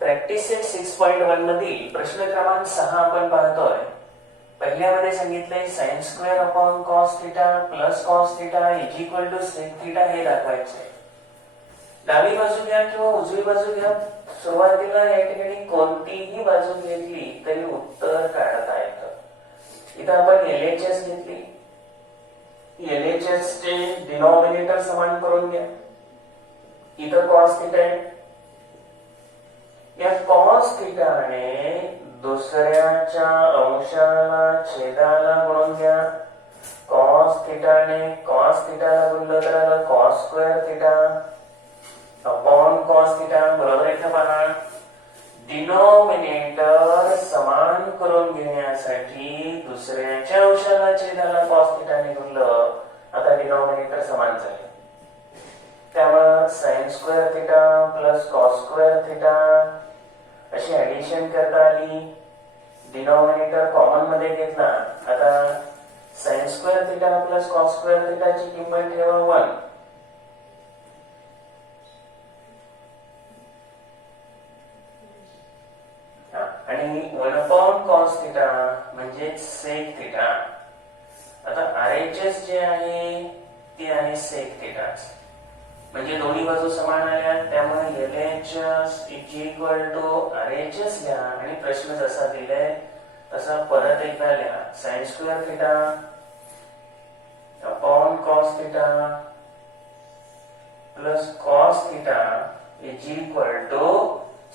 Practice set 6.1 मधील प्रश्न क्रमांक 6 आपण पाहतोय. पहिल्यामध्ये सांगितलंय sin square upon cos theta plus cos theta is equal to sec theta हे दाखवायचे. डावी बाजू घ्या किंवा उजवी बाजू घ्या. सुरुवातीला या ठिकाणी कोणतीही बाजू घेतली तरी उत्तर काढता येतं. इथं आपण LHS घेतली. LHS चे डिनॉमिनेटर समान करून घ्या. इथं cos थीटा आहे. या cos थीटाने दुसऱ्याच्या अंशाला छेदाला गुणून घ्या. cos थीटाने cos थीटाला गुणलं तर आलं cos square theta upon cos theta. बरोबर आहे का पहा. डिनॉमिनेटर समान करून घेण्यासाठी दुसऱ्याच्या अंशाला छेदाला cos थीटाने गुणलं. आता डिनॉमिनेटर समान झाले. त्यामुळे sin square theta plus cos square theta अशी ऍडिशन करता आली. डिनॉमिनेटर कॉमन मध्ये घेतला. आता sin square theta plus cos square थीटाची किंमत ठेवा 1. आणि 1 अपॉन cos थीटा म्हणजे sec थीटा. आता RHS जे आहे ते आहे sec थीटा. म्हणजे दोन्ही बाजू समान आल्या. त्यामुळे LHS is equal to RHS घ्या आणि प्रश्न जसा दिलाय तसा परत एकदा लिहा. sin square theta upon cos theta plus cos theta is equal to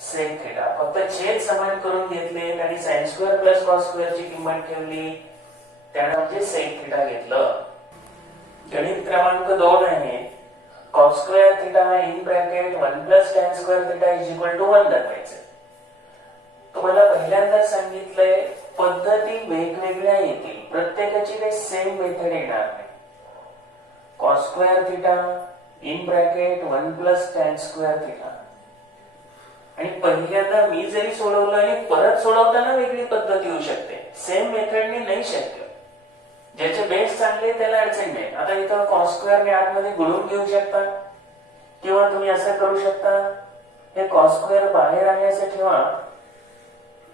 sec theta. फक्त छेद समान करून घेतले आणि sin square plus cos square ची किंमत ठेवली. त्याने म्हणजे sec थीटा घेतलं. गणित क्रमांक 2 आहे. cos square theta in bracket 1 plus tan square theta is equal to 1 दाखवायचं. तुम्हाला पहिल्यांदा सांगितलंय पद्धती वेगवेगळ्या येतील. प्रत्येकाची काही सेम मेथड येणार नाही. cos square theta in bracket 1 plus tan square theta. आणि पहिल्यांदा मी जरी सोडवलं आणि परत सोडवताना वेगळी पद्धत येऊ शकते. सेम मेथडने नाही शक्य. ज्याचे बेस चांगले त्याला अडचण नाही. आता इथं cos स्क्वेअरने आतमध्ये गुणून घेऊ शकता किंवा तुम्ही असं करू शकता. हे cos स्क्वेअर बाहेर आणण्याचं ठेवा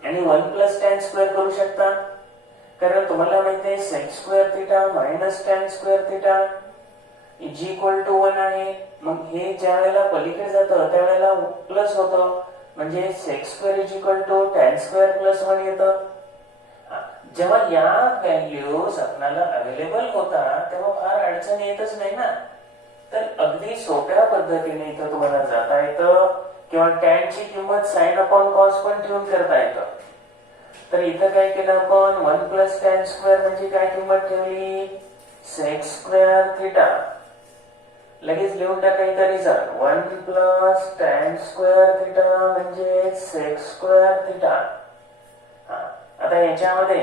आणि 1 प्लस tan स्क्वेअर करू शकता. कारण तुम्हाला माहिती आहे sec square theta minus tan square theta is equal to 1 आहे. मग हे ज्या वेळेला पलीकडे जातं त्यावेळेला प्लस होतं. म्हणजे sec square is equal to tan square plus 1 येतं. जेव्हा या व्हॅल्यूज आपल्याला अवेलेबल होतात तेव्हा फार अडचण येतच नाही ना. तर अगदी सोप्या पद्धतीने इथं तुम्हाला जाता येतं किंवा tan ची किंमत sin अपॉन cos पण ठेवून करता येतं. तर इथं काय केलं आपण 1 प्लस tan स्क्वेअर म्हणजे काय किंमत ठेवली sec स्क्वेअर थीटा. लगेच लिहून टाकायचं result 1 plus tan square theta म्हणजे sec स्क्वेअर थीटा. आता याच्यामध्ये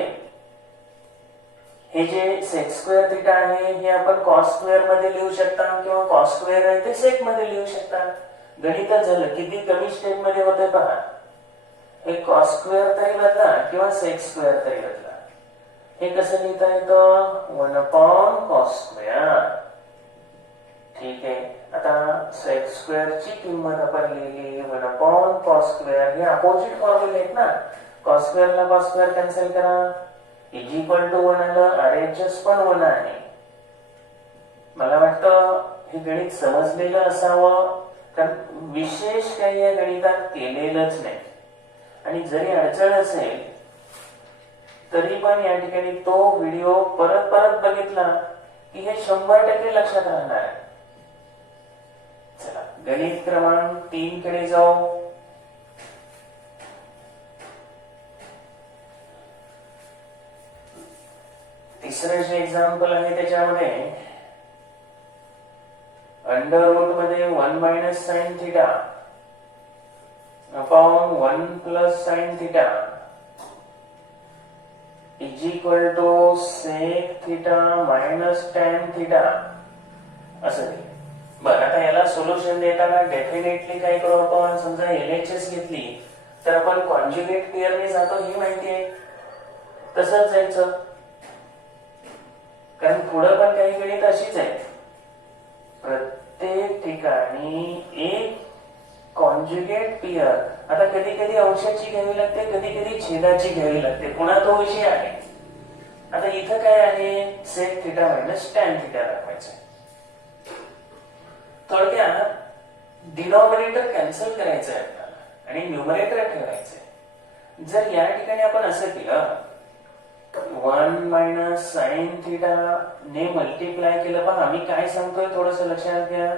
हे जे sec स्क्वेअर थीटा आहे हे आपण cos स्क्वेअर मध्ये लिहू शकता किंवा cos स्क्वेअर आहे ते sec मध्ये लिहू शकता. गणितात झालं किती कमी स्टेप मध्ये होते पहा. हे cos स्क्वेअर तरी बदला किंवा sec स्क्वेअर तरी बदला. हे कसं लिहिता येतं 1 अपॉन cos स्क्वेअर. ठीक आहे. आता sec स्क्वेअर ची किंमत आपण लिहिली 1 अपॉन cos स्क्वेअर. हे अपोजिट फॉर्म्युले आहेत ना. cos स्क्वेअर ला cos स्क्वेअर कॅन्सल करा. इज इक्वल टू 1 आलं. RHS पण 1 आहे. मला वाटतं हे गणित समजलेलं असावं. कारण विशेष काही या गणितात केलेलंच नाही. आणि जरी अडचण असेल तरी पण या ठिकाणी तो व्हिडिओ परत परत बघितला की हे 100% लक्षात राहणार आहे. चला गणित क्रमांक 3 कडे जाऊ. तिसरं जे एक्झाम्पल आहे त्याच्यामध्ये अंडर रूट मध्ये 1 minus sine theta upon 1 plus sine theta is equal to sec theta minus tan theta असं. बरं आता याला सोल्युशन देताना डेफिनेटली काय करू आपण. समजा LHS घेतली तर आपण कॉन्जुगेट पेअरने जातो ही माहिती आहे. तसंच जायचं कारण पुढे पण काही गणित अशीच आहे. प्रत्येक ठिकाणी एक कॉन्जुगेट पेयर. आता कधी कधी अंशाची घ्यावी लागते, कधी कधी छेदाची घ्यावी लागते, पुन्हा तो विषय आहे. आता इथं काय आहे, sec theta minus tan theta दाखवायचं. थोडक्यात डिनॉमिनेटर कॅन्सल करायचं आहे आपल्याला आणि न्यूमरेटर ठेवायचंय. जर या ठिकाणी आपण असं केलं 1 मायनस साइन थिटा ने मल्टिप्लाय केलं, पण आम्ही काय सांगतोय थोडस लक्षात घ्या.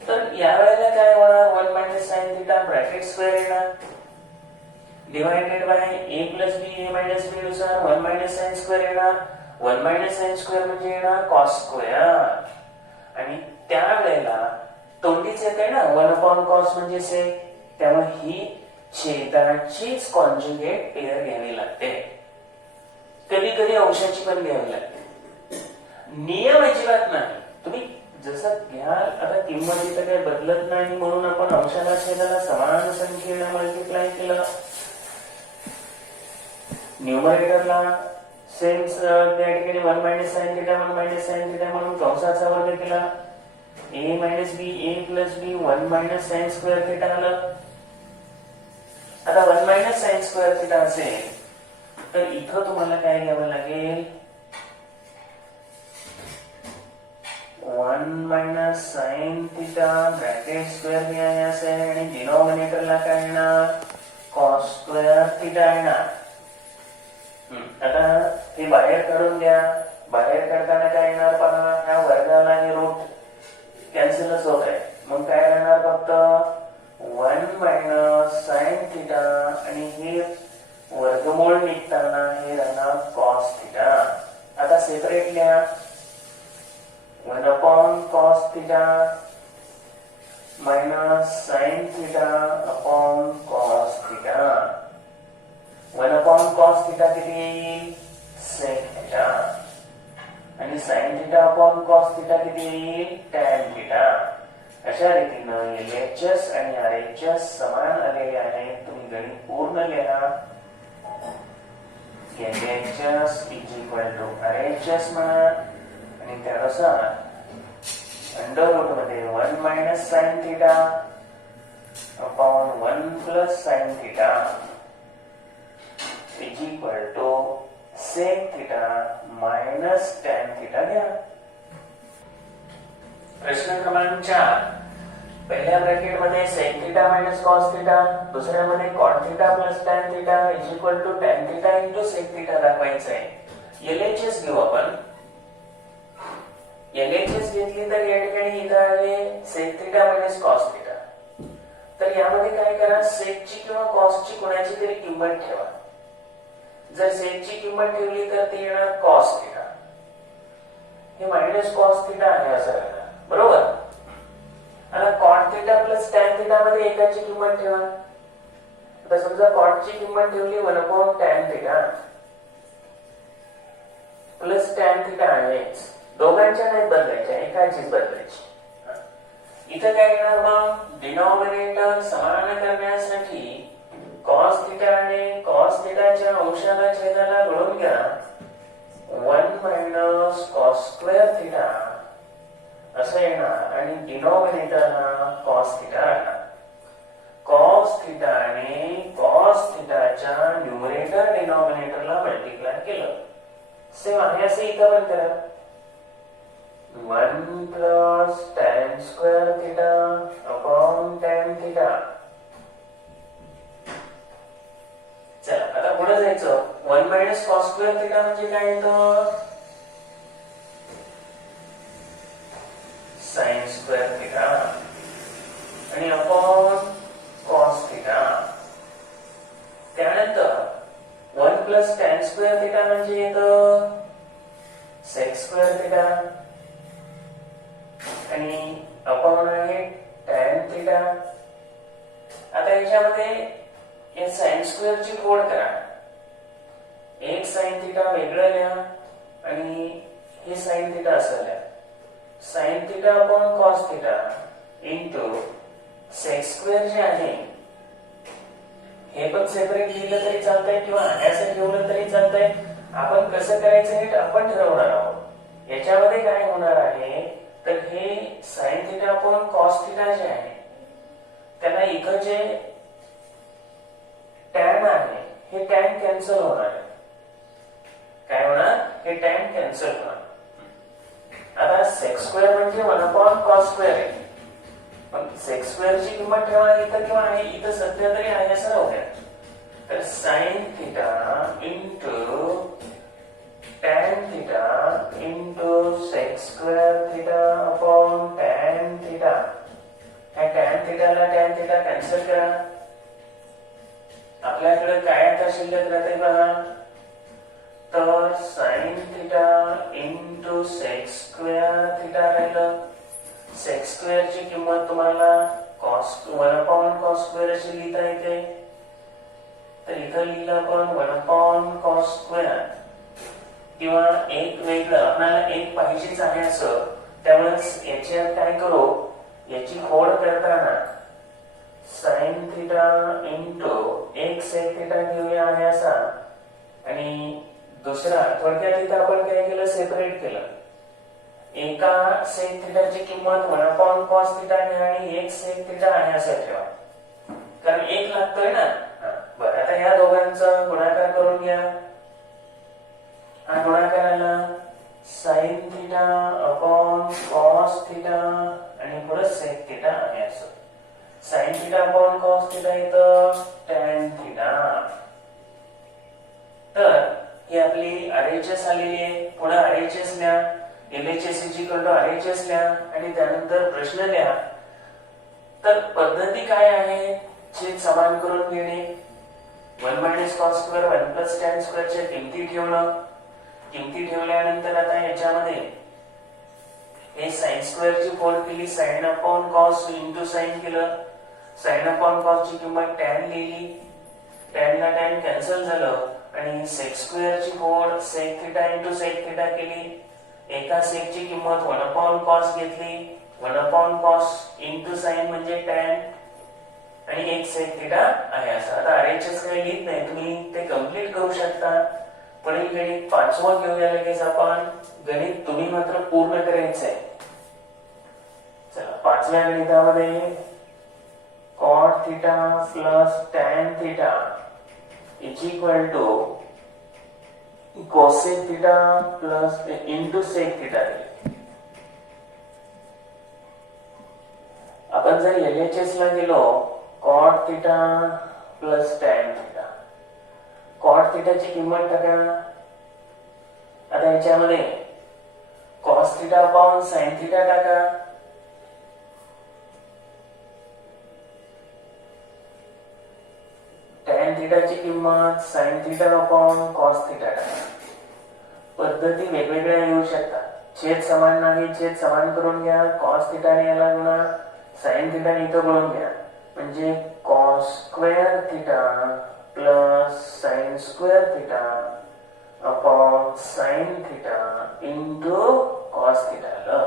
तर या वेळेला काय होणार, 1 minus sine theta bracket square येणार divided by a plus b a minus b नुसार 1 मायनस साइन स्क्वेअर येणार. 1 मायनस साइन स्क्वेअर म्हणजे येणार कॉस स्क्वेअर. आणि त्यावेळेला तोंडीच येते ना 1 अपॉन कॉस म्हणजे सेक, त्यामुळे ही छेदाचीच कॉन्जुगेट पेयर घ्यावी लागते. कधी कधी अंशाची पण घ्यावी लागते. नियम अजिबात नाही, तुम्ही जसं घ्याल. आता किंमत इथं काही बदलत नाही म्हणून आपण अंशाला छेदाला समान संख्येने मल्टिप्लाय केलं. न्यूमरेटरला सेम त्या ठिकाणी 1 minus sine theta 1 minus sine theta म्हणून कंसाचा वर्ग केला. a minus B a plus B 1 minus sine square theta आलं. आता 1 मायनस साइन स्क्वेअर थिटा असेल तर इथं तुम्हाला काय घ्यावं लागेल, 1 minus sine theta bracket square घ्यायचं आहे आणि डिनॉमिनेटरला काय येणार, कॉस स्क्वेअर थिटा येणार. आता हे बाहेर काढून द्या. बाहेर काढताना काय येणार पहा, ह्या वर्गाला हे रूट कॅन्सलच होत आहे. मग काय राहणार, फक्त 1 मायनस साइन थिटा आणि हे वर्गमूळ निघताना हे राहणार कॉस थिटा. आता सेपरेट लिहा 1 upon cos theta minus sine theta upon cos theta. 1 upon cos theta किती येईल, सेक थिटा. आणि sign theta upon cos theta किती येईल, टॅन थिटा. अशा रीतीनं LHS आणि RHS समान आलेले आहेत. तुम्ही गणित पूर्ण लिहा. LHS is equal to RHS म्हणा आणि त्यानुसार अंडर रूट मध्ये 1 minus sine theta upon 1 plus sine theta is equal to sec theta minus tan theta घ्या. प्रश्न क्रमांक 4. पहिल्या ब्रॅकेट मध्ये sec theta minus cos theta, दुसऱ्यामध्ये cot theta plus tan theta is equal to tan theta into sec theta दाखवायचं आहे. LHS घेऊ आपण. LHS घेतली तर या ठिकाणी इथं आहे sec theta minus cos theta. तर यामध्ये काय करा, सेकची किंवा कॉसची कोणाची तरी किंमत ठेवा. जर सेकची किंमत ठेवली तर ती येणार कॉस थिटा. हे मायनस कॉस थिटा आहे असं राहणार, बरोबर. आता cot theta plus tan theta मध्ये एकाची किंमत ठेवा. आता समजा कॉटची किंमत ठेवली 1 upon tan theta plus tan theta आहेच. दोघांच्या नाही बदलायच्या, एकाचीच बदलायची. इथं काय येणार, मग डिनॉमिनेटर समान करण्यासाठी कॉस थिटा आणि कॉस थिटाच्या अंशाला छेदाला गुणून घ्या 1 मायनस कॉस स्क्वेअर थिटा असं येणार आणि डिनॉमिनेटरला कॉस थिटा राहणार. कॉस थिटा आणि कॉस थिटाच्या न्यूमरेटर डिनॉमिनेटरला मल्टिप्लाय केलं. सेम आहे असं इथं पण करा. 1 plus tan square theta upon tan theta. चला आता पुढे जायचं. 1 मायनस कॉस स्क्वेअर थिटा म्हणजे काय येतं, साइन स्क्वेअर थिटा आणि अपॉन कॉस थिटा. त्यानंतर 1 प्लस टॅन स्क्वेअर थिटा म्हणजे येतं सेक स्क्वेअर थिटा आणि अपॉन आहे टॅन थिटा. आता याच्यामध्ये हे साइन स्क्वेअर ची फोड करा. एक साइन थिटा वेगळं लिहा आणि हे साइन थिटा असं लिहा. Sine theta upon cos theta into sec square जे आहे हे पण सेपरेट लिहिलं तरी चालतंय किंवा असं ठेवलं तरी चालतंय. आपण कसं करायचं हे आपण ठरवणार आहोत. याच्यामध्ये काय होणार आहे तर हे sign theta upon cos theta जे आहे त्यांना इथं जे टॅन आहे हे टॅन कॅन्सल होणार आहे. काय होणार? हे टॅन कॅन्सल होणार. आता sec स्क्वेअर म्हणजे 1 cos स्क्वेअर आहे. पण sec स्क्वेअर ची किंमत ठेवा इथं किंवा आहे इथं सध्या तरी आहे असं राहू द्या. तर sin theta into tan theta into sec square theta upon tan theta. ह्या tan थिटाला tan थिटा कॅन्सल करा. आपल्याकडे काय आता शिल्लक राहते बघा. तर sin theta into sec square theta राहिलं. sec स्क्वेअर ची किंमत तुम्हाला cos 1/cos स्क्वेअर अशी लिहिता येते. तर इथं लिहिलं आपण 1/cos स्क्वेअर. किंवा एक वेगळं आपल्याला एक पाहिजेच आहे असं, त्यामुळे याच्यात काय करू, याची खोड करताना sin थिटा इंटू एक sec थिटा घेऊया आहे असा. आणि दुसरा थोडक्यात इथं आपण काय केलं, सेपरेट केलं. एका sec थिटाची किंमत 1/cos थिटा आणि एक sec थिटा आहे असं ठेवा, कारण एक लागतोय ना. बरं, आता या दोघांचा गुणाकार करून घ्या. हा गुणाकाराला sin theta upon cos theta आणि पुढे sec थिटा आहे असं. sin theta upon cos theta इथं tan थिटा. तर ही आपली RHS आलेली आहे. पुढे RHS लिहा, LHS RHS लिहा आणि त्यानंतर प्रश्न लिहा. तर पद्धती काय आहे, छेद समान करून घेणे, 1 cos स्क्वेअर 1 tan स्क्वेअरच्या किमती ठेवणं. किमती ठेवल्यानंतर आता याच्यामध्ये हे sin स्क्वेअर ची फोड केली, sin upon cos into sin केलं. sin अपॉन cos ची किंमत tan लिहिली, tan ला tan कॅन्सल झालं आणि sec स्क्वेअर ची फोड sec theta into sec theta केली. एका sec ची किंमत 1/cos घेतली, 1/cos इंटू sin म्हणजे tan आणि एक sec थिटा आहे असं. आता RHS काही लिहित नाही, तुम्ही ते कंप्लीट करू शकता. पुढील गणित 5वं घेऊया लगेच आपण. गणित तुम्ही मात्र पूर्ण करायचंय. चला, 5व्या गणितामध्ये cot theta plus tan theta is equal to cosec theta plus into sec theta. आपण जर LHS ला गेलो, cot theta plus tan theta, cot थिटाची किंमत टाका. आता याच्यामध्ये cos theta upon sin theta टाका. tan थिटाची किंमत sin theta upon cos theta टाका. पद्धती वेगवेगळ्या येऊ शकतात. छेद समान नाही, छेद समान करून घ्या. cos थिटाने याला गुणा, sin थिटाने इथं गुणून घ्या. म्हणजे cos square theta plus sin square theta upon sin theta into cos theta.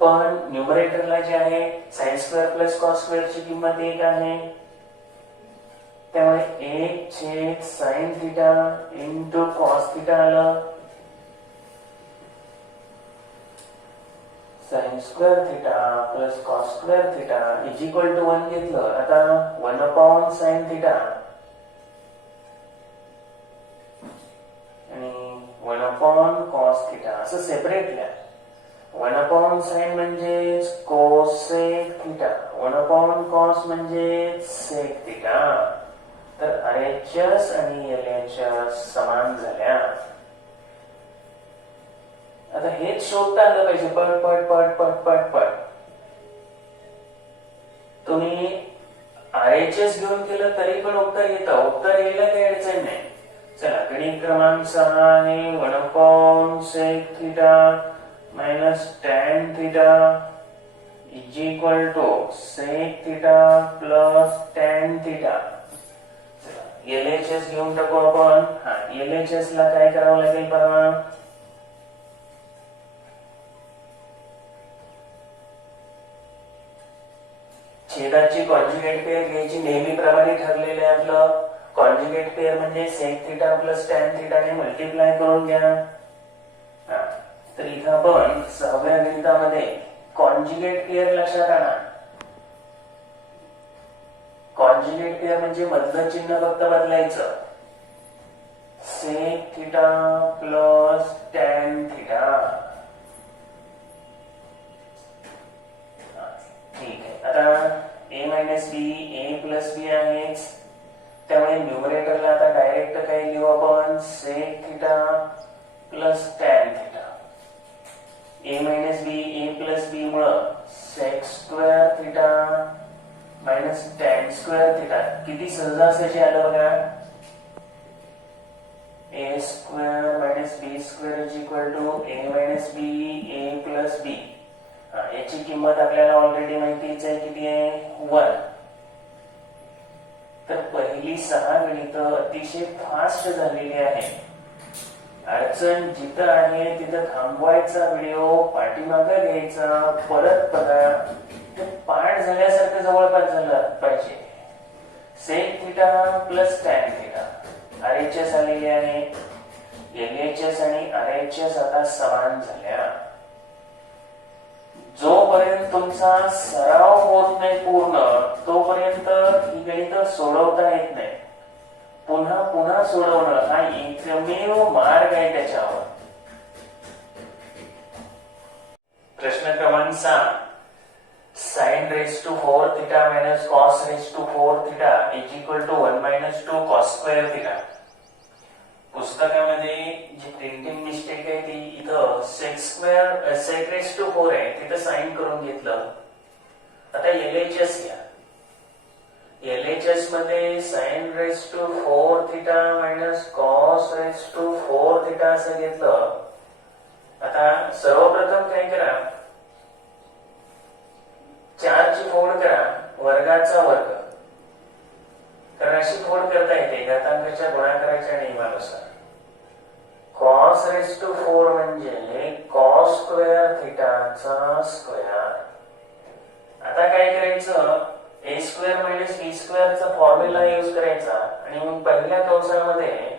पण न्यूमरेटरला जे आहे sin square plus cos square ची किंमत 1 आहे, त्यामुळे 1/sin theta into cos theta आलं. sin square theta plus cos square theta is equal to 1 घेतलं. आता 1/sin थिटा आणि 1/cos थिटा असं सेपरेट लिहा. 1/sin म्हणजे cosec थिटा, 1/cos म्हणजे sec थिटा. तर RHS आणि LHS समान झाल्या. आता हेच शोधता आलं पाहिजे. पट पट पट पट पट पट. तुम्ही RHS घेऊन केलं तरी पण उत्तर येतं. उत्तर यायला काही अडचण नाही. चला, गणित क्रमांक 6 आहे 1/sec theta minus tan theta is equal to sec theta plus tan theta. LHS घेऊन टाकू आपण. LHS ला काय करावं लागेल पहा. छेदाची कॉन्जुगेट पेअर घ्यायची, नेहमीप्रमाणे ठरलेलं आहे आपलं. कॉन्जुगेट पेअर म्हणजे sec थिटा प्लस tan थिटाने मल्टिप्लाय करून घ्या. तर इथं आपण 6व्या गणितामध्ये कॉन्जुगेट पेअर लक्षात आणा. कॉन्जुगेट पेअर म्हणजे मधलं चिन्ह फक्त बदलायचं. Sec theta plus tan theta. ठीक आहे. आता a minus B a plus b आहेच, त्यामुळे न्यूमरेटरला आता डायरेक्ट काय लिहू आपण, sec theta plus tan theta. a minus B a plus b मुळे sec square theta minus tan square theta. किती सहजासहजी आलं बघा. a square minus b square is equal to a minus B a plus b. याची किंमत आपल्याला already माहितीच आहे, किती आहे, 1. तर पहिली 6 गणितं अतिशय फास्ट झालेली आहे. अडचण जिथं आहे तिथं थांबवायचा व्हिडिओ, पाठीमागे घ्यायचा, परत बघा. ते पाठ झाल्यासारखं जवळपास झालं पाहिजे. Sec theta plus tan theta RHS आलेले आहे. LHS आणि RHS आता समान झाल्या. जोपर्यंत तुमचा सराव होत नाही पूर्ण, तोपर्यंत ही गणितं सोडवता येत नाही. पुन्हा पुन्हा सोडवणं हा एकमेव मार्ग आहे त्याच्यावर. प्रश्न क्रमांक 6. Sine raise to 4 theta minus cos raise to 4 theta is equal to 1 minus 2 cos square theta. पुस्तकामध्ये जी प्रिंटिंग मिस्टेक आहे ती इथं सेक रेस टू 4 आहे, तिथं साइन करून घेतलं. आता LHS घ्या. LHS मध्ये sine raise to 4 theta minus cos raise to 4 theta असं घेतलं. आता सर्वप्रथम काय करा, 4 ची फोड करा वर्गाचा वर्ग, कारण अशी फोड करता येते घातांकाच्या गुणाकाराच्या नियमानुसार. कॉस रेस टू 4 म्हणजे कॉस स्क्वेअर थिटाचा स्क्वेअर. आता काय करायचं, a स्क्वेअर मायनस b स्क्वेअरचा फॉर्म्युला यूज करायचा आणि मग पहिल्या कंसामध्ये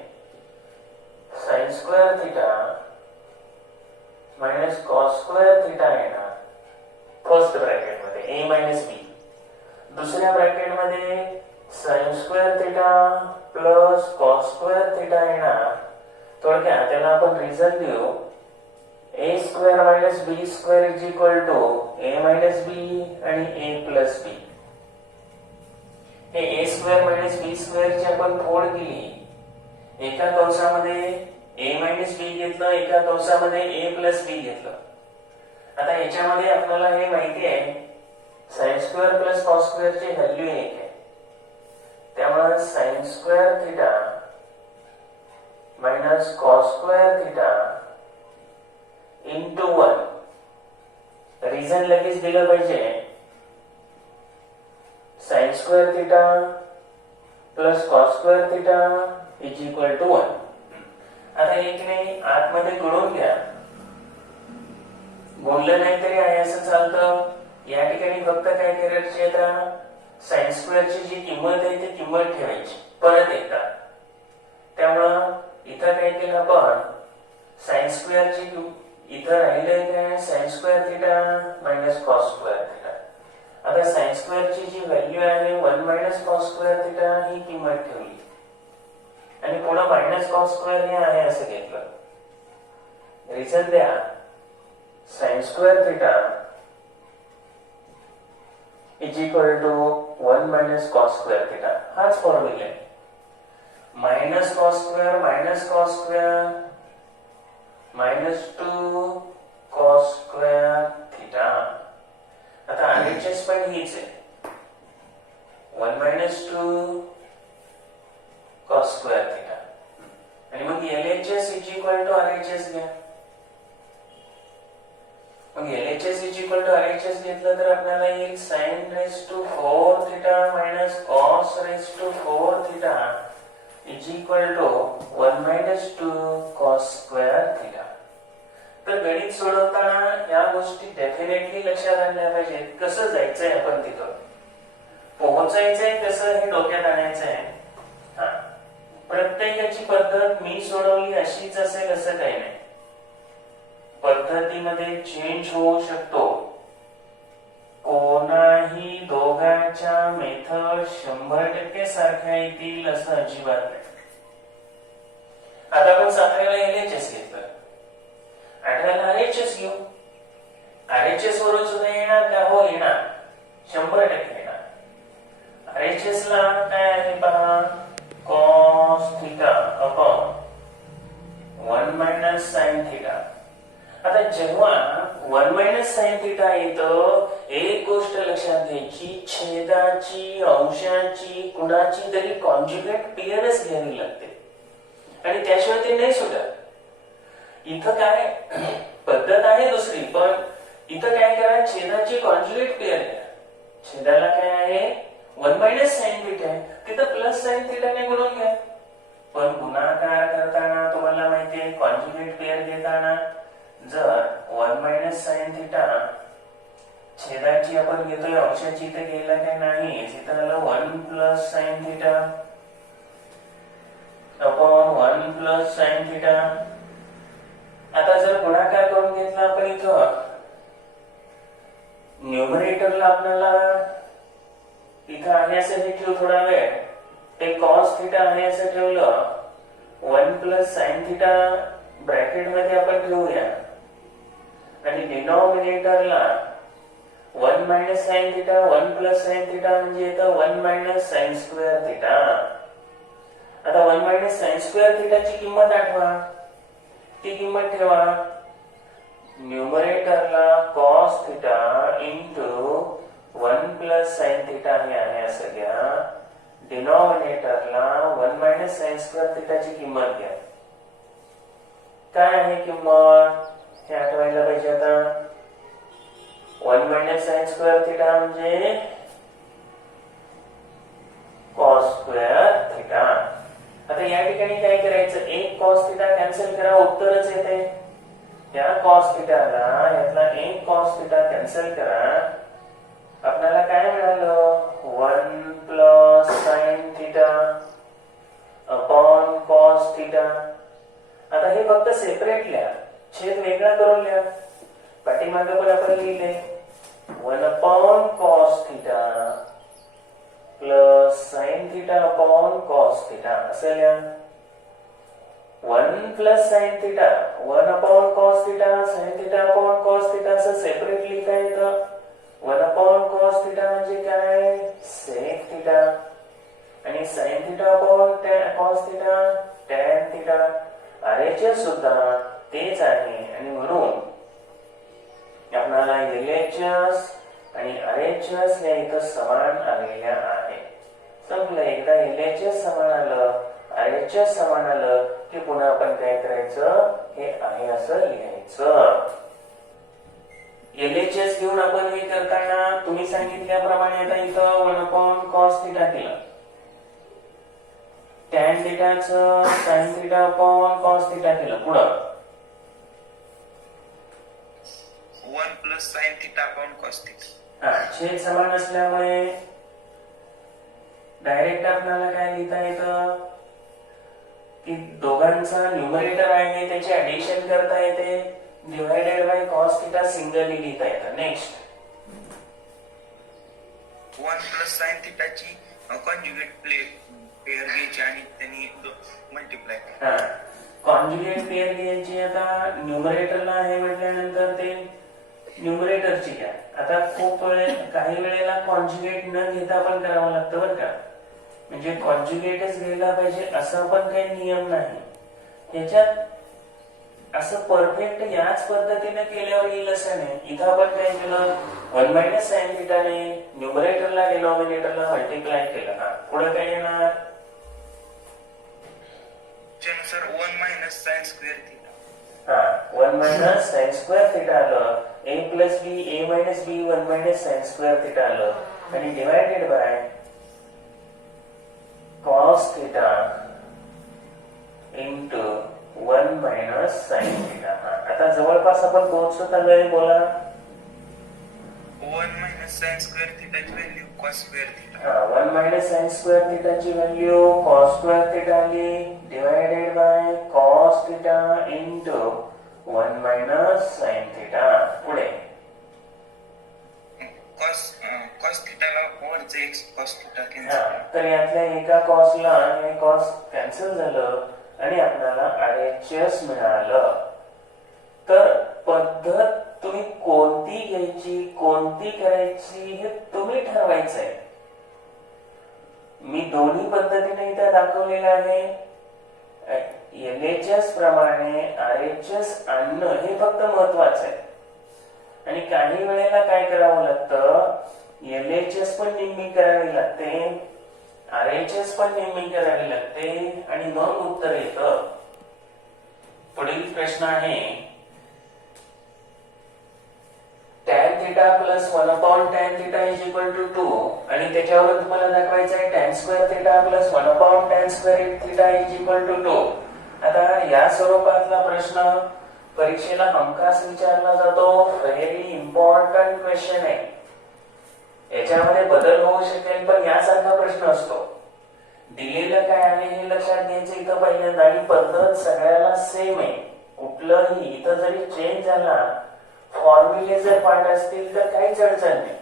sine square theta minus cos square theta येणार फर्स्ट ब्रॅकेट मध्ये a मायनस b. दुसऱ्या ब्रॅकेट मध्ये sine square theta plus cos square theta येणार. थोडक्यात त्याला आपण रिझन देऊ, a square minus b square is equal to a minus b आणि a प्लस b. हे a square minus b square ची आपण फोड केली. एका कंसामध्ये a मायनस b घेतलं, एका कंसामध्ये a प्लस b घेतलं. आता याच्यामध्ये आपल्याला हे माहिती आहे sine square plus cos square ची व्हॅल्यू 1 आहे, त्यामुळे sine square theta minus cos square theta into 1. Reason लगेच दिलं पाहिजे, sine square theta plus cos square theta is equal to 1. आता एकने आतमध्ये गुणून घ्या, गुणलं नाही तरी आहे असं चालतं. या ठिकाणी फक्त काय करायचे, आता साइन स्क्वेअरची जी किंमत आहे ती किंमत ठेवायची परत एकदा. त्यामुळं इथं काय केलं आपण, साइन स्क्वेअरची इथं राहिलंय काय, sign square theta minus cos square theta. आता साइन स्क्वेअरची जी व्हॅल्यू आहे 1 मायनस कॉस स्क्वेअर थिटा ही किंमत ठेवली आणि पुढे मायनस कॉस स्क्वेअर हे आहे असं घेतलं. रिझन द्या, sine square theta is equal to 1 minus cos square theta. हाच फॉर्म्युला आहे. Minus cos square minus 2 cos square theta. आता RHS पण हीच आहे, 1 मायनस 2 कॉस स्क्वेअर थिटा. आणि मग LHS is equal to RHS घ्या. मग LHS is equal to RHS घेतलं तर आपल्याला येईल sine raise to 4 theta minus cos raise to 4 theta is equal to 1 minus 2 cos square theta. तर गणित सोडवताना या गोष्टी डेफिनेटली लक्षात आणल्या पाहिजेत. कसं जायचंय आपण तिथं, पोहोचायचंय कसं हे डोक्यात आणायचं आहे. प्रत्येकाची पद्धत मी सोडवली अशीच असेल असं काही नाही, पद्धतीमध्ये चेंज होऊ शकतो. कोणाही दोघांची मागच्या मेथड 100% सारख्या येतील असं अजिबात नाही. आता आपण 7व्याला LHS घेतलं, 8व्याला RHS घेऊ. RHS वरून सुद्धा येणार का? हो येणार, 100% येणार. RHS ला काय आहे पहा, cos theta upon 1 minus sine theta. आता जेव्हा 1 मायनस साइन थीटा येतं, एक गोष्ट लक्षात घ्यायची, छेदाची, अंशाची, कुणाची तरी कॉन्जुगेट पेअरच घ्यावी लागते आणि त्याशिवाय ते नाही सुटत. इथं काय पद्धत आहे दुसरी, पण इथं काय करा, छेदाची कॉन्जुगेट पेअर घ्या. छेदाला काय आहे, 1 मायनस साइन थीटा आहे, तिथं प्लस साइन थीटाने गुणून घ्या. पण गुणाकार करताना तुम्हाला माहिती आहे, कॉन्जुगेट पेअर घेताना जर 1 मायनस साइन थीटा छेदाची आपण घेतोय, अंशाची इथे घ्यायला काय नाही, इथं आलं 1 plus sine theta upon 1 plus sine theta. आता जर गुणाकार करून घेतला आपण, इथं न्यूमरेटरला आपल्याला इथं आहे असं हे ठेवू थोडा वेळ, ते कॉस थीटा आहे असं ठेवलं, 1 प्लस साइन थीटा ब्रॅकेट मध्ये आपण ठेवूया आणि डिनॉमिनेटरला 1 minus sine theta 1 plus sine theta म्हणजे येतं 1 मायनस साइन स्क्वेअर थीटा. आता 1 मायनस साइन स्क्वेअर थीटाची किंमत आठवा, ती किंमत ठेवा. न्यूमरेटरला cos theta into 1 plus sine theta हे आहे असं घ्या. डिनॉमिनेटरला 1 मायनस साइन स्क्वेअर थीटाची किंमत घ्या. काय आहे किंमत हे आठवायला पाहिजे. आता 1 मायनस साइन स्क्वेअर थीटा म्हणजे cos स्क्वेअर थीटा. आता या ठिकाणी काय करायचं, एक cos थीटा कॅन्सल करा, उत्तरच येते. या cos थीटाला यातला एक cos थीटा कॅन्सल करा, आपल्याला काय मिळालं, 1 plus sine theta upon cos theta. आता हे फक्त सेपरेट लिहा, छेद वेगळा करून लिहा. पाठीमागे पण आपण लिहिले 1 upon cos theta plus sine theta upon cos theta असं लिहा. 1 plus sine theta 1 upon cos theta sine theta upon cos theta असं सेपरेट लिहिता येतं. 1 अपॉन cos थीटा म्हणजे काय, sec थीटा, आणि sin theta upon cos theta tan theta. RHS सुद्धा तेच आहे आणि म्हणून आपल्याला LHS आणि RHS या इथं समान आलेल्या आहे. संपलं. एकदा LHS समान आलं, RHS समान आलं की पुन्हा आपण काय करायचं, हे आहे असं लिहायचं. LHS घेऊन आपण हे करताना तुम्ही सांगितल्याप्रमाणे आता इथं 1 अपॉन cos थीटा केलं, tan थीटाचं sin theta upon cos theta केलं, पुढं 1 plus sine theta upon cos theta. छेद समान असल्यामुळे डायरेक्ट आपल्याला काय लिहिता येतं की दोघांचा न्यूमरेटर आहे त्याचे ऍडिशन करता येते, divided by cos theta singly लिहिता येतं. नेक्स्ट 1 प्लस साइन थीटाची कॉन्जुगेट पेअर घ्यायची आणि त्यांनी मल्टिप्लाय. कॉन्जुगेट पेअर घ्यायची. आता न्यूमरेटरला आहे म्हटल्यानंतर ते न्यूमरेटरची घ्या. आता खूप काही वेळेला कॉन्जुगेट न घेता पण करावं लागतं बरं का, म्हणजे कॉन्जुगेटच घ्यायला पाहिजे असं पण काही नियम नाही. याच्यात असं परफेक्ट याच पद्धतीने केल्यावर येईल असं नाही. इथं आपण काय केलं, 1 मायनस साइन थीटाने न्यूमरेटरला डिनॉमिनेटरला मल्टिप्लाय केलं ना, पुढे काय येणार, त्यानुसार 1 minus sine square theta. 1 minus sine square theta आलं, a plus b a minus b 1 minus sine square theta आलं आणि divided by cos theta into 1 minus sine theta. आता जवळपास आपण पोहोचत आलोय. बोला 1 मायनस साइन स्क्वेअर थीटाची value cos square theta. 1 minus sine square थीटाची व्हॅल्यू cos स्क्वेअर थीटा आली, divided by cos theta into 1 minus sine theta. पुढे cos कॉस थिटाला ओव्हरच एक्स कॉस थिटा हा, कॅन्सल. तर यातल्या एका कॉसला हे कॉस कॅन्सल झालं आणि आपल्याला RHS मिळालं. तर पद्धत तुम्ही कोणती घ्यायची कोणती करायची हे तुम्ही ठरवायचंय. मी दोन्ही पद्धतीने इथे दाखवलेलं आहे. LHS प्रमाणे RHS आणणं हे फक्त महत्वाचं आहे. आणि काही वेळेला काय करावं लागतं, LHS पण निम्मी करावी लागते, RHS पण निम्मी करावी लागते आणि मग उत्तर येतं. पुढील प्रश्न आहे tan theta plus 1 upon tan theta is equal to 2 आणि त्याच्यावर तुम्हाला दाखवायचं आहे tan square theta plus 1 upon tan square theta is equal to 2. आता या स्वरूपातला प्रश्न परीक्षेला हमखास विचारला जातो. व्हेरी इम्पॉर्टंट क्वेश्चन आहे. याच्यामध्ये बदल होऊ शकेल पण यासारखा प्रश्न असतो. दिलेलं काय आहे हे लक्षात घ्यायचं इथं पहिल्यांदा. आणि पद्धत सगळ्याला सेम आहे. कुठलंही इथं जरी चेंज झाला, फॉर्म्युले जर पाठ असतील तर काहीच अडचण नाही.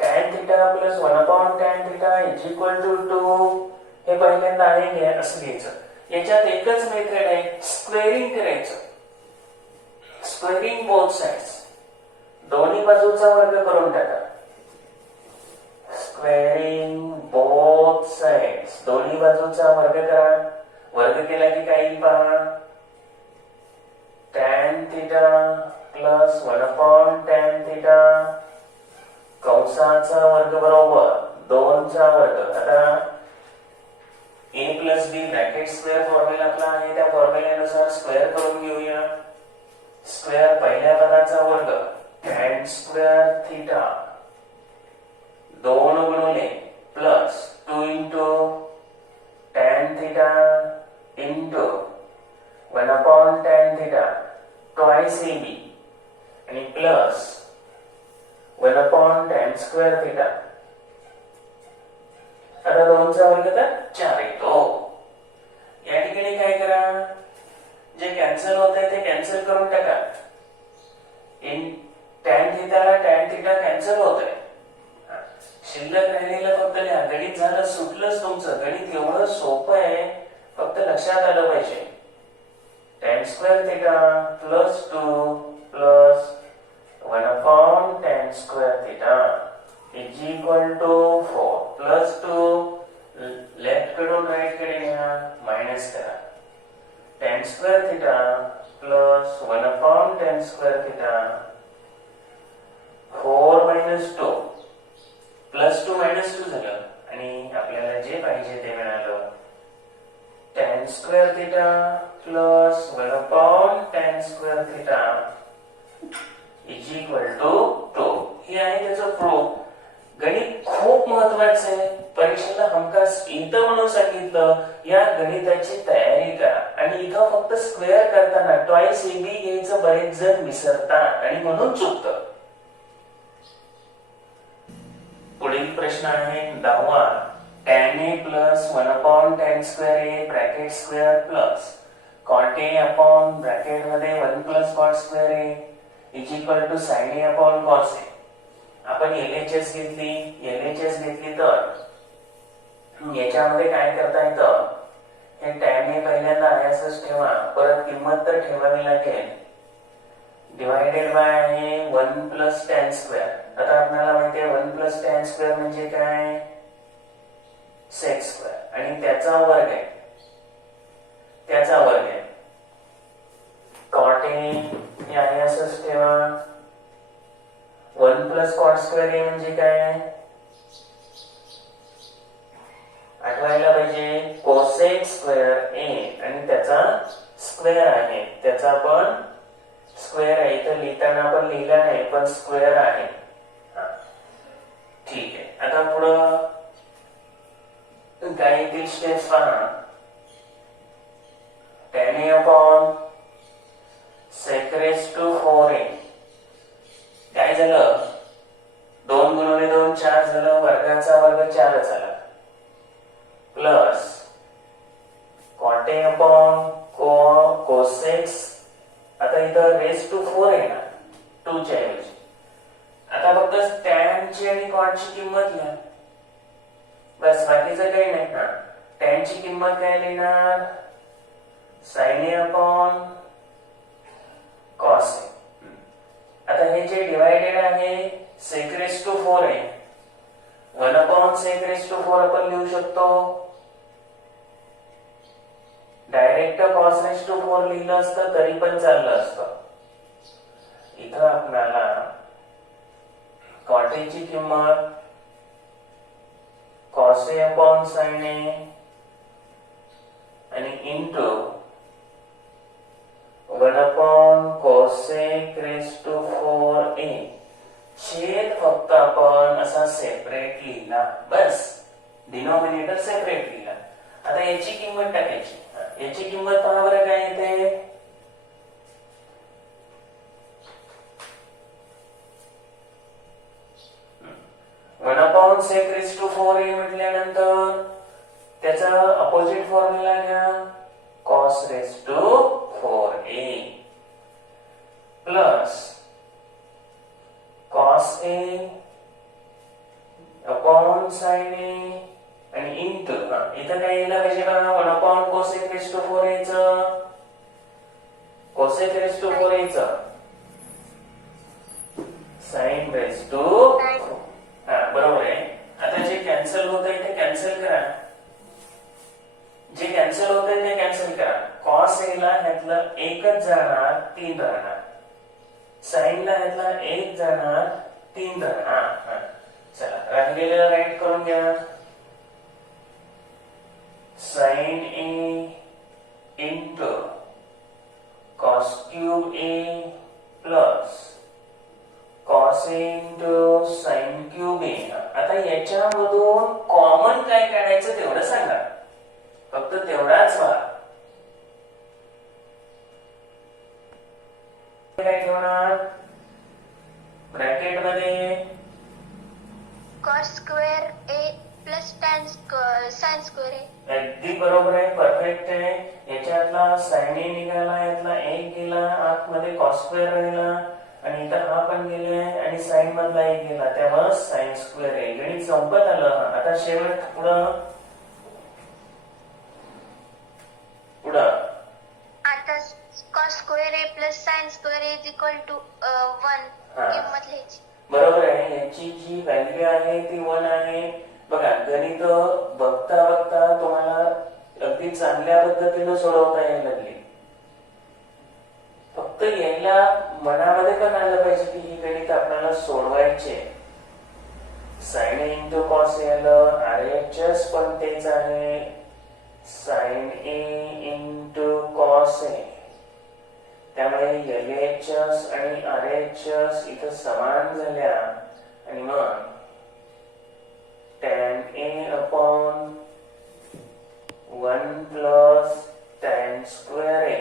tan theta plus 1 upon tan theta is equal to 2 हे पहिल्यांदा आहे असं घ्यायचं. याच्यात एकच मेथड आहे, स्क्वेअरिंग करायचं. स्क्वेअरिंग बोथ साइड्स, दोन्ही बाजूचा वर्ग करून टाका. स्क्वेअरिंग बोथ साइड्स, दोन्ही बाजूचा वर्ग करा. वर्ग केला की काही पहा, tan theta plus 1 upon tan theta कंसाचा वर्ग बरोबर 2 चा वर्ग. आता a plus b bracket square formula आपला आहे, त्या फॉर्म्युल्यानुसार स्क्वेअर करून घेऊया. स्क्वेअर पहिल्या पदाचा वर्ग tan स्क्वेअर थीटा 2 गुणिले plus 2 into tan theta into 1 upon tan theta twice ab आणि plus 1 upon tan square theta. आता 2 चा वर्ग तर 4 येतो. या ठिकाणी काय करा, जे कॅन्सल होत आहे ते कॅन्सल करून टाका. इन tan theta ला tan theta कॅन्सल होत आहे. शिल्लक राहिलेलं फक्त लिहा. गणित झालं, सुटलंच तुमचं. गणित एवढं सोपं आहे, फक्त लक्षात आलं पाहिजे. tan square theta plus 2 plus 1 upon tan square theta is equal to 4 plus 2 left कडून राईट कडे न्या, मायनस करा. tan square theta plus 1 upon tan square theta 4 minus 2 plus 2 minus 2 झालं आणि आपल्याला जे पाहिजे ते मिळालं. tan square theta plus 1 upon tan square theta is equal to 2. हे आहे त्याचं प्रूफ. गणित खूप महत्वाचं आहे. परीक्षेला हमखास इथं म्हणून सांगितलं, या गणिताची तयारी करा. आणि इथं फक्त स्क्वेअर करताना ट्वाइस ab घ्यायचं बरेच जण विसरतात आणि म्हणून चुकतं. पुढील प्रश्न आहे 10वा. tan a plus 1 upon tan square a bracket square plus cot a upon bracket मध्ये 1 plus cot square a is equal to sin a upon cos a. आपण LHS घेतली तर याच्यामध्ये काय करता येतं, हे tan a पहिल्यांदा आहे असंच ठेवा, परत किंमत तर ठेवावी लागेल. डिवायडेड बाय आहे 1 plus tan square. आता आपल्याला माहिती आहे 1 plus tan square म्हणजे काय, sec square आणि त्याचा वर्ग आहे. cot a हे आहे असंच ठेवा. 1 plus cot square a म्हणजे काय, आठवायला पाहिजे cosec square a आणि त्याचा स्क्वेअर आहे, त्याचा पण स्क्वेअर आहे. इथं लिहिताना आपण लिहिला नाही पण स्क्वेअर आहे. ठीक आहे. आता पुढं काय येतील स्टेप्स पहा. tan a upon sec raised to 4a काय झालं, 2 गुणिले 2 4 झालं, वर्गाचा वर्ग 4 झाला, plus cot a upon cosec. आता इथं रेस टू 4 आहे ना 2 च्या ऐवजी. आता फक्त tan टॅनची आणि कॉटची किंमत लिहा. बस, बाकीचं काही नाही. ना टॅनची किंमत काय लिहिणार? Sign A upon cos A. आता हे जे डिवायडेड आहे सेक रेस टू 4 आहे, 1 अपॉन सेक रेस टू 4 आपण लिहू शकतो. डायरेक्ट कॉस रेस टू 4 लिहिलं असतं तरी पण चाललं असतं. इथं आपल्याला कॉट ए ची किंमत cos A upon sine A आणि into 1 upon cosec raise to 4a छेद फक्त आपण असा सेपरेट लिहिला. बस, डिनॉमिनेटर सेपरेट लिहिला. आता याची किंमत टाकायची. याची किंमत पहा बरं काय येते. One upon sec raise to 4a म्हटल्यानंतर त्याचा अपोजिट फॉर्म्युला घ्या, cos raise to 4a plus cos a upon sine a आणि इंटू इथं काय येईल पाहिजे बघा, 1 upon cosec raise to 4a च कोसेक रेस टू 4a च साइन रेस टू, बरोबर आहे. आता जे कॅन्सल होत आहे ते कॅन्सल करा. जे कॅन्सल होत आहे ते कॅन्सल करा. कॉस ए ला ह्यातलं एकच जाणार, 3 राहणार. साइन ला ह्यातला 1 जाणार, 3 राहणार. चला, राहिलेलं राईट करून घ्या. Sign A into cos cube A plus cos A into sine cube ए. आता याच्यामधून कॉमन काय काढायचं तेवढं सांगा, फक्त तेवढाच व्हा. काय ठेवणार ब्रॅकेट मध्ये? Cos square A plus tan sign square ए. अगदी बरोबर आहे, परफेक्ट आहे. याच्यातला साइन ए निघाला, यातला 1 गेला, आतमध्ये कॉस स्क्वेअर राहिला आणि इथं हा पण गेलाय आणि साइन मधला 1 गेला, त्यामुळे साइन स्क्वेअर आहे. गणित संपत आलं. आता शेवट पुढं आता cos square A plus sine square A is equal to 1 किंमत लिहायची. बरोबर आहे. याची जी व्हॅल्यू आहे ती 1 आहे. बघा, गणित बघता बघता तुम्हाला अगदी चांगल्या पद्धतीने सोडवता यायला लागली. फक्त यायला मनामध्ये पण आलं पाहिजे की ही गणित आपल्याला सोडवायचे. साइन ए इंटू कॉस ए आलं, RHS पण तेच आहे, साइन ए इंटू कॉस ए. त्यामुळे LHS आणि RHS इथं समान झाल्या आणि मग tan A upon 1 plus tan square A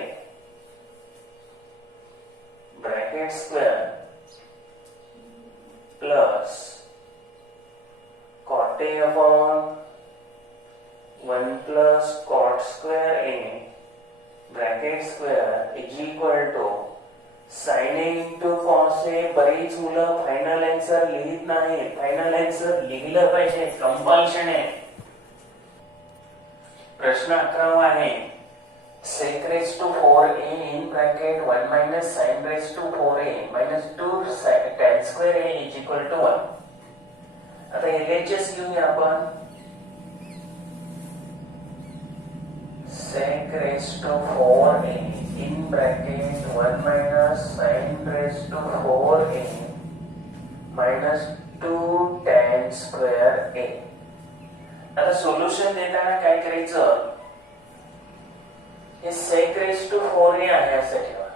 bracket square plus cot A upon 1 plus cot square A bracket square is equal to sine A into cos A. बरीच मुलं final answer लिहित नाही. फायनल आन्सर लिहिलं पाहिजे, compulsion आहे. प्रश्न 11 आहे, sec raise to 4a in bracket 1 minus sine raise to 4a minus 2 tan square a is equal to 1. आता LHS घेऊया आपण. sec raised to 4a in bracket 1 minus sin raised to 4a minus 2 tan square a. आता solution देताना काय करायचं, हे sec raised to 4a आहे असं ठेवा.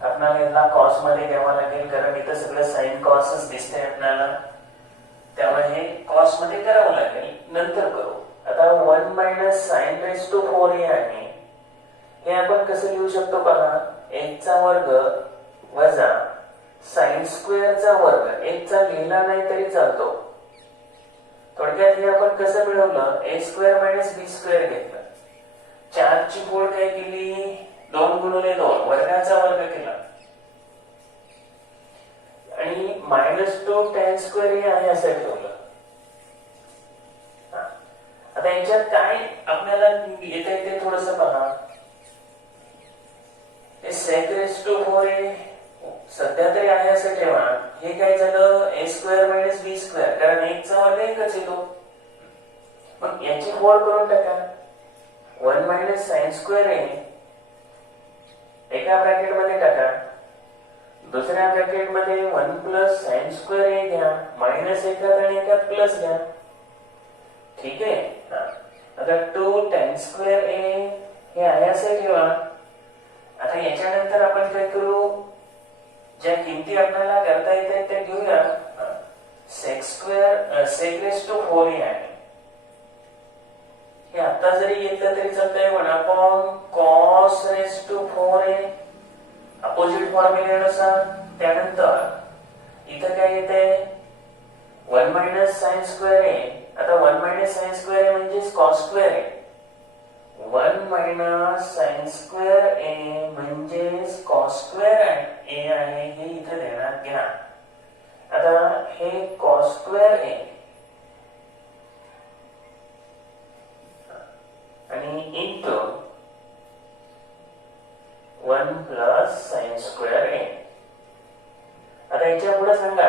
आपल्याला याला कॉस मध्ये घ्यावा लागेल कारण इथं सगळं साइन कॉसच दिसतंय आपल्याला, त्यामुळे हे कॉस मध्ये करावं लागेल, नंतर करू. आता 1 minus sine raise to 4a आहे. हे आपण कसं लिहू शकतो पहा, 1 चा वर्ग वजा साइन स्क्वेअर चा वर्ग. 1 चा लिहिला नाही तरी चालतो. थोडक्यात हे आपण कसं मिळवलं, a square minus b square घेतलं. 4 ची फोड काय केली, 2 गुणिले 2 वर्गाचा वर्ग केला आणि -2 tan स्क्वेअर हे आहे असं ठेवलं. आता याच्यात काय आपल्याला येता येते थोडस पहा. हे sec raised to 4a सध्या तरी आहे असं ठेवा. हे काय झालं a square minus b square, कारण एक चा वर्ग एकच येतो. मग याची 4 करून टाका. 1 मायनस साइन स्क्वेअर a एका ब्रॅकेट मध्ये टाका. दुसऱ्या ब्रॅकेट मध्ये 1 प्लस साइन स्क्वेअर a घ्या, मायनस एकात आणि एकात प्लस घ्या. ठीक आहे. आता 2 tan स्क्वेअर a हे आहे असं ठेवा. आता याच्यानंतर आपण काय करू, ज्या किमती आपल्याला करता येतात त्या घेऊया. sec square sec raise to 4a आहे. हे आता जरी घेतलं तरी चालतंय. 1 cos raise to 4a opposite फॉर्म्युल्यानुसार. त्यानंतर इथं काय येते 1 मायनस साइन स्क्वेअर a. आता 1 मायनस साइन स्क्वेअर a म्हणजे cos square a. 1 minus sine square a म्हणजे cos स्क्वेअर a आहे हे इथे ध्यानात घ्या. आता हे cos स्क्वेअर a आणि into 1 plus sine square a. आता याच्या पुढे सांगा,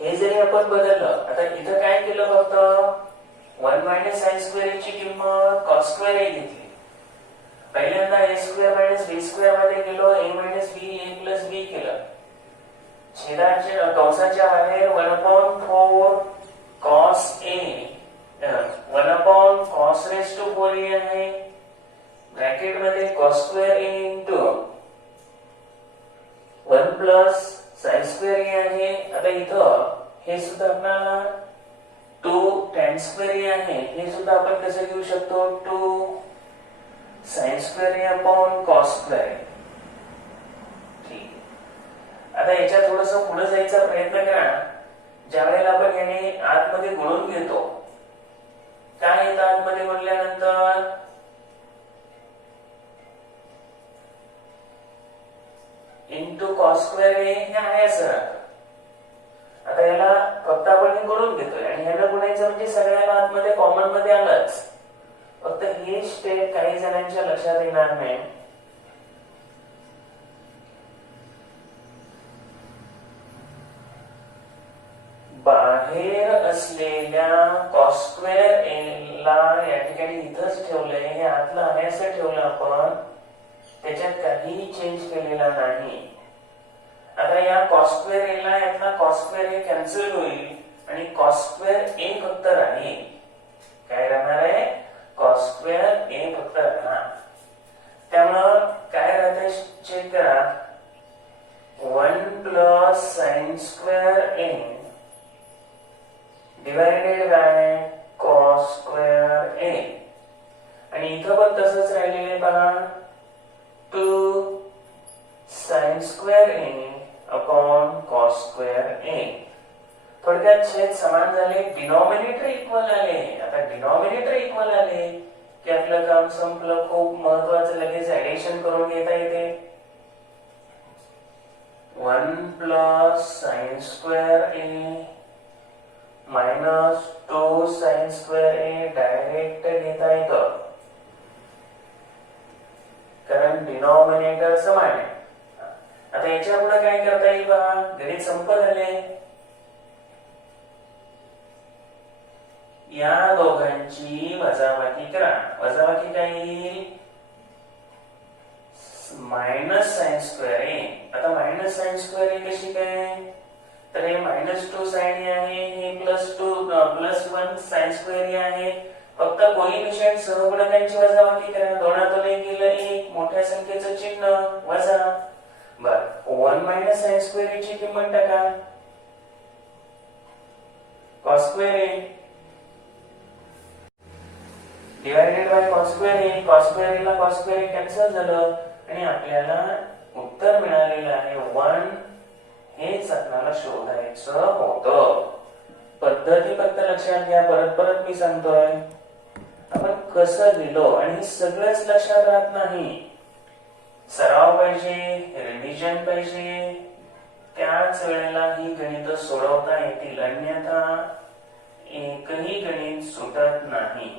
हे जरी आपण बदललं, आता इथं काय केलं फक्त 1 मायनस साइन स्क्वेअर ची किंमत cos स्क्वेअर a घेतली. पहिल्यांदा a square minus b square मध्ये गेलो, a minus b a plus b केलं. छेदाच्या कंसाच्या बाहेर 1/4 cos a 1 cos raise to 4a आहे. ब्रॅकेट मध्ये cos square a into 1 plus sine square a आहे. आता इथं हे सुद्धा आपल्याला 2 tan स्क्वेअर a आहे. हे सुद्धा आपण कसं घेऊ शकतो, 2 sin square a upon cos square a. ठीक. आता याच्या थोडस पुढे जायचा प्रयत्न करा. ज्या वेळेला आपण याने आतमध्ये गुणून घेतो, काय येतं आतमध्ये गुणल्यानंतर, इंटू cos स्क्वेअर a हे आहे असं राहतं. आता याला फक्त आपण हे करून घेतोय आणि ह्याला गुणायचं म्हणजे सगळ्याला आतमध्ये कॉमन मध्ये आलंच. फक्त हे स्टेप काही जणांच्या लक्षात येणार नाही. बाहेर असलेल्या cos स्क्वेअर a ला या ठिकाणी इथंच ठेवलंय. हे आतलं आहे असं ठेवलं आपण, त्याच्यात काहीही चेंज केलेला नाही. आता या cos स्क्वेअर a ला यातला cos स्क्वेअर a कॅन्सल होईल आणि cos स्क्वेअर a फक्त राहील. काय राहणार आहे, cos स्क्वेअर a फक्त राहणार. त्यामुळं काय राहते चेक करा, 1 plus sine square a divided by cos square a. आणि इथं पण तसंच राहिलेले पहा, 2 sin square a upon cos square a. थोडक्यात छेद समान झाले, डिनॉमिनेटर इक्वल आले. आता डिनॉमिनेटर इक्वल आले की आपलं काम संपलं. खूप महत्वाचं लगेच ऍडिशन करून घेता येते. 1 plus sine square a minus 2 sin square a direct घेता येतं, कारण डिनॉमिनेटर समान आहे. आता याच्या पुढे काय करता येईल बघा, गणित संपत आले. या दोघांची वजाबाकी करा. वजाबाकी काय येईल, मायनस साइन स्क्वेअर a. आता मायनस साइन स्क्वेअर a कशी काय, तर हे -2 sin a आहे, हे +1 sin स्क्वेअर a आहे. फक्त कोइफिशिएंट सहगुणकांची वजाबाकी करा. दोनातून एक गेलं 1, मोठ्या संख्येचं चिन्ह वजा. बर, 1 मायनस साइन स्क्वेअर a ची किंमत टाका, cos square a divided by cos square a. cos square a ला cos स्क्वेअर a कॅन्सल झालं आणि आपल्याला उत्तर मिळालेलं आहे 1. हेच आपल्याला शोधायचं होतं. पद्धती फक्त लक्षात घ्या. परत मी सांगतोय, आपण कसं लिहिलो आणि हे सगळंच लक्षात राहत नाही. सराव पाहिजे, रिव्हिजन पाहिजे. त्याच वेळेला ही गणित सोडवता येतील, अन्यथा एकही गणित सुटत नाही.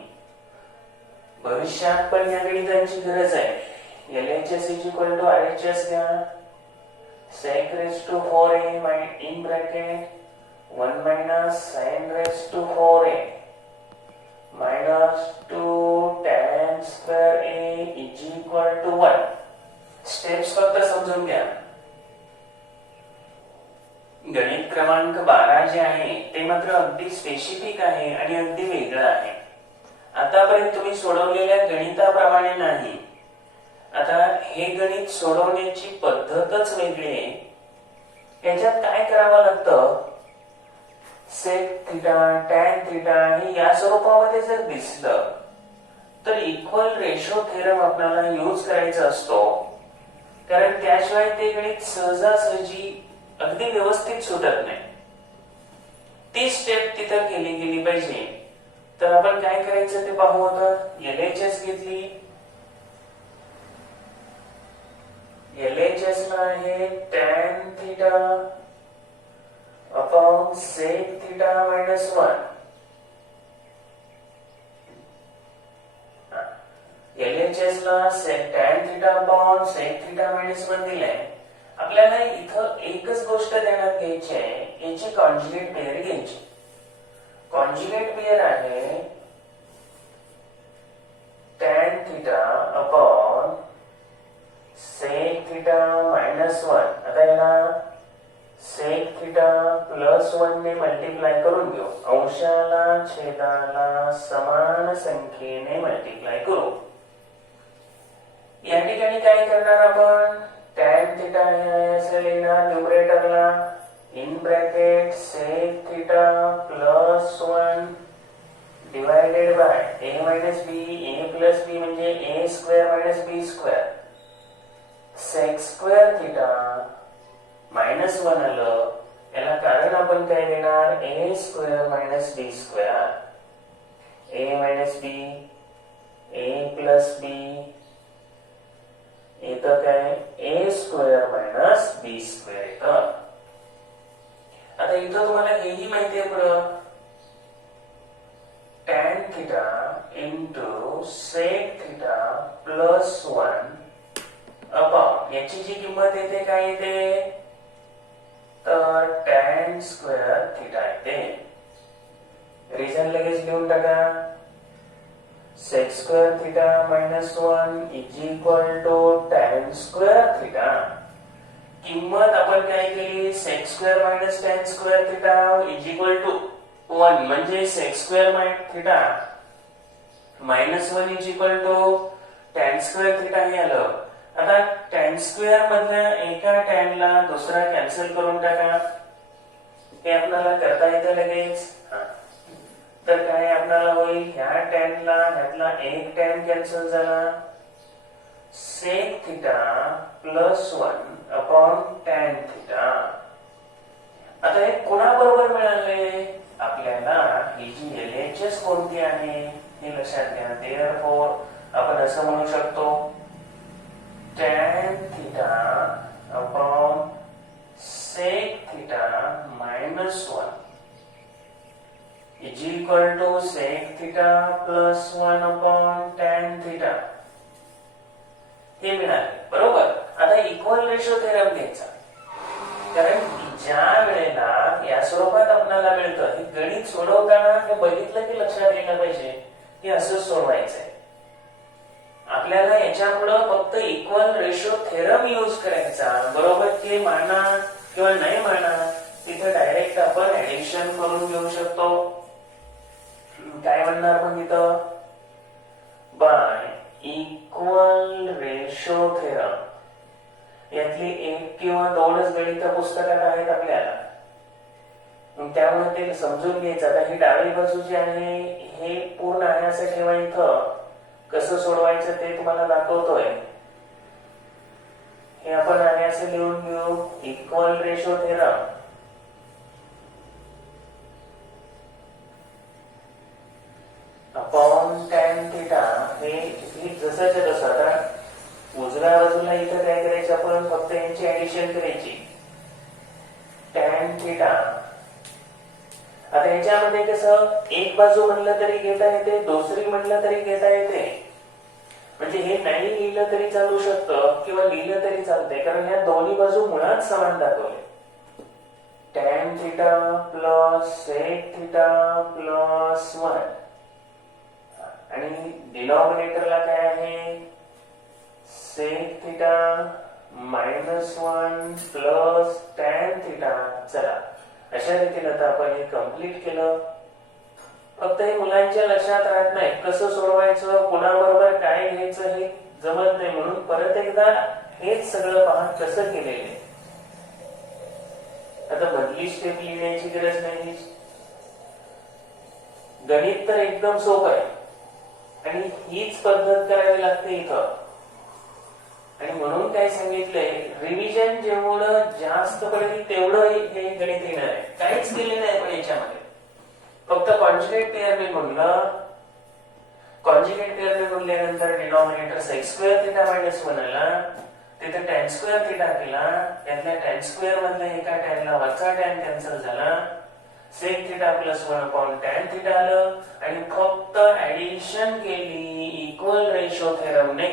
भविष्यात पण या गणितांची गरज आहे. LHS is equal to RHS घ्या, sec raised to 4a in bracket 1 minus sin raised to 4a minus 2 tan square a is equal to 1. Steps फक्त समजून घ्या. गणित क्रमांक 12 जे आहे ते मात्र अगदी स्पेसिफिक आहे आणि अगदी वेगळं आहे. आतापर्यंत तुम्ही सोडवलेल्या गणिताप्रमाणे नाही. आता हे गणित सोडवण्याची पद्धतच वेगळी आहे. याच्यात काय करावं लागतं, सेक थिटा टॅन थिटा हे या स्वरूपामध्ये जर दिसलं तर इक्वल रेशो थेरम आपल्याला यूज करायचा असतो, कारण त्याशिवाय ते गणित सहजासहजी अगदी व्यवस्थित सुटत नाही. ती स्टेप तिथं केली गेली पाहिजे. तर आपण काय करायचं ते पाहू. आता LHS घेतली, LHS ला आहे tan theta upon sec theta minus 1. LHS ला tan theta upon sec theta minus 1 दिलाय. आपल्याला इथं एकच गोष्ट ध्यानात घ्यायची आहे, याची कॉन्जुगेट पेयर घ्यायची. कॉन्जुगेट पेयर आहे tan theta upon sec theta minus 1. आता याला सेक थिटा प्लस 1 ने मल्टिप्लाय करून घेऊ. अंशाला छेदाला समान संख्येने मल्टिप्लाय करू. या ठिकाणी काय करणार आपण, tan थिटा हे असं लिहिणार न्यूमरेटरला in bracket sec theta plus 1 divided by a minus b, a plus b म्हणजे a square minus b square. Sec square theta minus 1 आलं, याला कारण आपण काय देणार, a square minus b square. a minus b, a plus b येतं काय, a square minus b square येतं. आता इथं तुम्हाला हेही माहिती आहे पुढं, tan theta into sec theta plus 1 upon याची जी किंमत येते काय येते, तर tan स्क्वेअर थिटा येते. रिझन लगेच लिहून टाका. Sec square theta minus 1 is equal to tan square theta. किंमत आपण काय केली, sec square minus tan square theta is equal to 1 म्हणजे sec square minus theta minus 1 is equal to tan square theta हे आलं. आता tan स्क्वेअर मधल्या एका tan ला दुसरा कॅन्सल करून टाका. हे आपल्याला करता येतं लगेच. तर काय आपल्याला होईल, ह्या tan ला ह्यातला एक tan कॅन्सल झाला. Sec theta plus 1 upon tan theta. आता हे कोणाबरोबर मिळाले आपल्याला, ही जी LHS कोणती आहे हे लक्षात घ्या. देअरफॉर आपण असं म्हणू शकतो tan theta upon sec theta minus 1 is equal to sec theta plus 1 upon tan theta. हे मिळाले बरोबर. आता इक्वल रेशो थेरम घ्यायचा, कारण ज्या वेळेला या स्वरूपात आपल्याला मिळतं, हे गणित सोडवताना हे बघितलं की लक्षात यायला पाहिजे हे असं सोडवायचंय. आपल्याला याच्या पुढे फक्त इक्वल रेशो थेरम यूज करायचा. बरोबर की माना किंवा नाही माना, तिथे डायरेक्ट आपण ऍडिशन करून घेऊ शकतो. काय म्हणणार मग इथं, बाय इक्वल रेशो थेरम. यातली एक किंवा दोनच गणित पुस्तकात आहेत आपल्याला, त्यामुळे ते समजून घ्यायचं. आता ही डावी बाजू जी आहे हे पूर्ण आहे असं ठेवा. इथं कसं सोडवायचं ते तुम्हाला दाखवतोय. हे आपण आहे असं लिहून घेऊ, equal ratio theorem upon tan theta. हे जसंच्या तसं. आता उजव्या बाजूला इथं काय करायचं, आपण फक्त यांची ऍडिशन करायची. Tan theta. आता याच्यामध्ये कसं एक बाजू म्हणलं तरी घेता येते, दुसरी म्हणलं तरी घेता येते. म्हणजे हे नाही लिहिलं तरी चालू शकतं किंवा लिहिलं तरी चालते, कारण ह्या दोन्ही बाजू मुळात समान दाखवले. Tan theta plus sec theta plus 1 आणि डिनॉमिनेटरला काय आहे sec theta minus 1 plus tan theta. चला अशा रीतीने आता आपण हे कम्प्लीट केलं. फक्त हे मुलांच्या लक्षात राहत नाही कसं सोडवायचं, कुणाबरोबर काय घ्यायचं हे जमत नाही, म्हणून परत एकदा हेच सगळं पहा कसं केलेलं. आता मधली स्टेप लिहिण्याची गरज नाही. गणित तर एकदम सोपं आहे आणि हीच पद्धत करावी लागते इथं. आणि म्हणून काय सांगितलंय, रिव्हिजन जेवढं जास्त पडेल तेवढं हे गणित येणार आहे. काहीच केले नाही पण याच्यामध्ये, फक्त कॉन्जुगेट पेअरने म्हणलं. कॉन्जुगेट पेअरने म्हणल्यानंतर denominator sec square theta minus 1 आला, तिथे टॅन स्क्वेअर थिटा केला, यातल्या टॅन स्क्वेअर मधल्या एका टॅनला वरचा टॅन कॅन्सल झाला, sec theta plus 1 upon tan theta आलं आणि फक्त ऍडिशन केली इक्वल रेशो थेरमने.